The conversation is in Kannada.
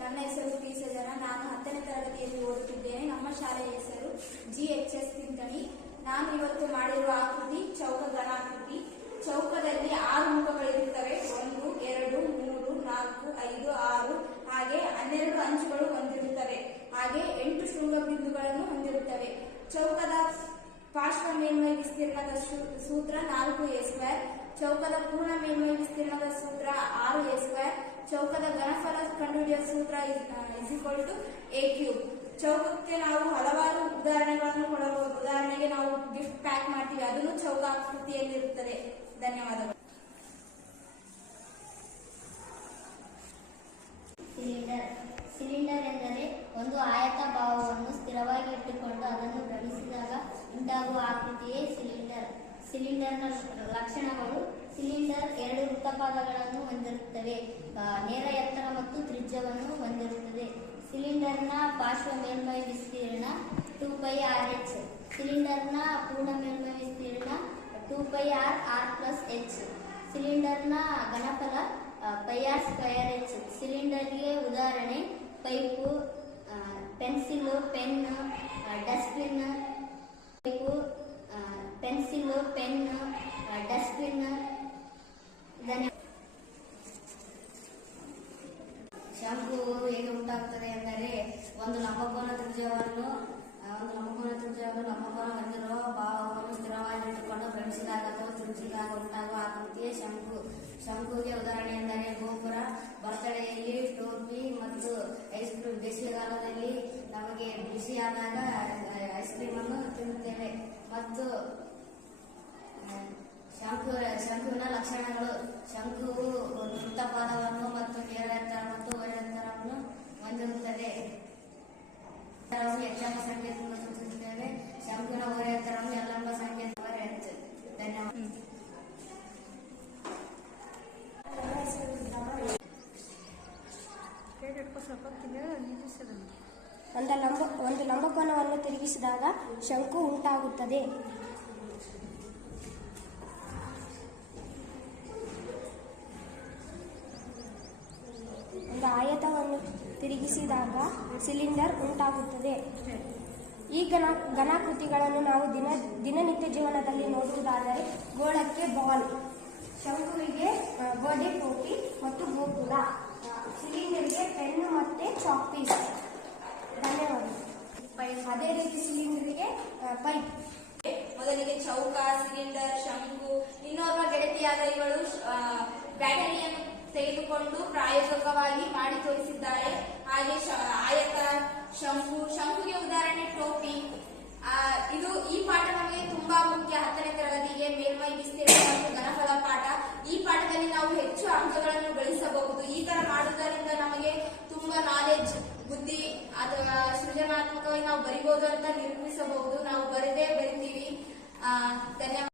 ನನ್ನ ಹೆಸರು ಟಿ ಸಜನ. ನಾನು 10ನೇ ತರಗತಿಯಲ್ಲಿ ಓದುತ್ತಿದ್ದೇನೆ. ನಮ್ಮ ಶಾಲೆಯ ಹೆಸರು GHS ತಿಂತಣಿ. ನಾನು ಇವತ್ತು ಮಾಡಿರುವ ಆಕೃತಿ ಚೌಕ ಘನಾಕೃತಿ. ಚೌಕದಲ್ಲಿ 6 ಮುಖಗಳಿರುತ್ತವೆ. 1, 2, 3, 4, 5, 6 ಹಾಗೆ 12 ಅಂಚುಗಳು ಹೊಂದಿರುತ್ತವೆ. ಹಾಗೆ 8 ಶೃಂಗ ಬಿಂದುಗಳನ್ನು ಹೊಂದಿರುತ್ತವೆ. ಚೌಕದ ಪಾರ್ಶ್ವ ಮೇಲ್ಮೈ ವಿಸ್ತೀರ್ಣದ ಸೂತ್ರ 4a². ಚೌಕದ ಪೂರ್ಣ ಮೇಲ್ಮೈ ವಿಸ್ತೀರ್ಣದ ಸೂತ್ರ 6a². ಚೌಕದ ಘನಫಲ ಕಂಡುಹಿಡಿಯುವ ಸೂತ್ರ =a³. ಚೌಕಕ್ಕೆ ನಾವು ಹಲವಾರು ಉದಾಹರಣೆಗಳನ್ನು ಕೊಡಬಹುದು. ಉದಾಹರಣೆಗೆ ನಾವು ಗಿಫ್ಟ್ ಪ್ಯಾಕ್ ಮಾಡ್ತೀವಿ, ಅದನ್ನು ಚೌಕಾಕೃತಿಯಲ್ಲಿರುತ್ತದೆ. ಧನ್ಯವಾದಗಳು. ಸಿಲಿಂಡರ್ ಎಂದರೆ ಒಂದು ಆಯತ ಭಾವವನ್ನು ಸ್ಥಿರವಾಗಿ ಇಟ್ಟುಕೊಂಡು ಅದನ್ನು ಭ್ರಮಿಸಿದಾಗ ಉಂಟಾಗುವ ಆಕೃತಿಯೇ ಸಿಲಿಂಡರ್. ಸಿಲಿಂಡರ್ನ ಲಕ್ಷಣಗಳು: ಸಿಲಿಂಡರ್ 2 ವೃತ್ತಪಾದಗಳನ್ನು ಹೊಂದಿರುತ್ತವೆ. ನೇರ ಎತ್ತರ ಮತ್ತು ತ್ರಿಜ್ಯವನ್ನು ಹೊಂದಿರುತ್ತದೆ. ಸಿಲಿಂಡರ್ನ ಪಾರ್ಶ್ವ ಮೇಲ್ಮೈ ವಿಸ್ತೀರ್ಣ 2πr/h. ಸಿಲಿಂಡರ್ನ ಪೂರ್ಣ ಮೇಲ್ಮೈ ವಿಸ್ತೀರ್ಣ 2πr+h. ಸಿಲಿಂಡರ್ನ ಘನಫಲ πr²h. ಸಿಲಿಂಡರ್ಗೆ ಉದಾಹರಣೆ: pipe, pencil, pen, dustbin. Pipe, pencil, pen, dustbin. ಶಂಕು ಹೇಗೆ ಉಂಟಾಗುತ್ತದೆ ಎಂದರೆ, ಒಂದು ಲಂಬಕೋನ ತ್ರಿಜ್ಯವನ್ನು ಲಂಬಕೋನ ಹೊಂದಿರುವ ಭಾವವನ್ನು ಸ್ಥಿರವಾಗಿಟ್ಟುಕೊಂಡು ಭ್ರಮಿಸಿದಾಗ ಅಥವಾ ತಿರುಚಿದಾಗ ಉಂಟಾಗುವ ಆಕೃತಿಯೇ ಶಂಕು. ಶಂಕುಗೆ ಉದಾಹರಣೆ ಎಂದರೆ ಗೋಪುರ, ಬರ್ತಡೆಯಲ್ಲಿ ಟೋಪಿ ಮತ್ತು ಐಸ್ ಕ್ರೀಮ್. ಬೇಸಿಗೆಗಾಲದಲ್ಲಿ ನಮಗೆ ಬಿಸಿಯಾದಾಗ ಐಸ್ ಕ್ರೀಮ್ ಅನ್ನು ತಿನ್ನುತ್ತೇವೆ. ಮತ್ತು ಶಂಕುವಿನ ಲಕ್ಷಣಗಳು: ಶಂಕುವು ವೃತ್ತಪಾದವನ್ನು ಮತ್ತು ನೇರ ಎತ್ತರ ಮತ್ತು ಓರೆ ಎತ್ತರವನ್ನು ಹೊಂದಿರುತ್ತದೆ. ಹೆಚ್ಚಂಬ ಸಂಕೇತದಿಂದ ಸೂಚಿಸುತ್ತೇವೆ. ಶಂಕುವಿನ ಓರೆ ಎತ್ತರವನ್ನು ಎಲ್ಲೆಂಬ ಸಂಕೇತ ಹೆಚ್ಚು. ಧನ್ಯವಾದ. ಒಂದು ಲಂಬಕೋನವನ್ನು ತಿರುಗಿಸಿದಾಗ ಶಂಕು ಉಂಟಾಗುತ್ತದೆ. ಒಂದು ಆಯತವನ್ನು ತಿರುಗಿಸಿದಾಗ ಸಿಲಿಂಡರ್ ಉಂಟಾಗುತ್ತದೆ. ಈ ಘನಾಕೃತಿಗಳನ್ನು ನಾವು ದಿನನಿತ್ಯ ಜೀವನದಲ್ಲಿ ನೋಡುವುದಾದರೆ, ಗೋಳಕ್ಕೆ ಬಾಲ್, ಶಂಕುವಿಗೆ ಗೋಡೆ ಟೋಪಿ ಮತ್ತು ಗೋಪುರ, ಸಿಲಿಂಡರ್ಗೆ ಪೆನ್ನು ಮತ್ತು ಚಾಕ್ ಪೀಸ್. ಧನ್ಯವಾದ. ಅದೇ ರೀತಿ ಸಿಲಿಂಡರ್ಗೆ ಪೈಪ್. ಮೊದಲಿಗೆ ಚೌಕ, ಸಿಲಿಂಡರ್, ಶಂಕು. ಇನ್ನೋರ್ವ ಗೆಳತಿಯಾದ ಇವಳು ಬ್ಯಾಟರಿಯನ್ನು ತೆಗೆದುಕೊಂಡು ಪ್ರಾಯೋಗಿಕವಾಗಿ ಮಾಡಿ ತೋರಿಸಿದ್ದಾಳೆ. ಹಾಗೆ ಆಯತ, ಶಂಕುಗೆ ಉದಾಹರಣೆ ಟೋಪಿ. ಈ ಪಾಠ ನಮಗೆ ತುಂಬಾ ಮುಖ್ಯ. 10ನೇ ತರಗತಿಗೆ ಮೇಲ್ಮೈ ವಿಸ್ತೀರ್ಣ ಮತ್ತು ಘನಫಲ ಪಾಠ. ಈ ಪಾಠದಲ್ಲಿ ನಾವು ಹೆಚ್ಚು ಅಂಕಗಳನ್ನು ಗಳಿಸಬಹುದು. ಈ ತರ ಮಾಡುವುದರಿಂದ ನಮಗೆ ತುಂಬಾ ನಾಲೆಜ್, ಬುದ್ಧಿ ಅಥವಾ ಸೃಜನಾತ್ಮಕವಾಗಿ ನಾವು ಬರಿಬಹುದು ಅಂತ ನಿರೂಪಿಸಬಹುದು. ನಾವು ಬರಿತೀವಿ. ಧನ್ಯವಾದ.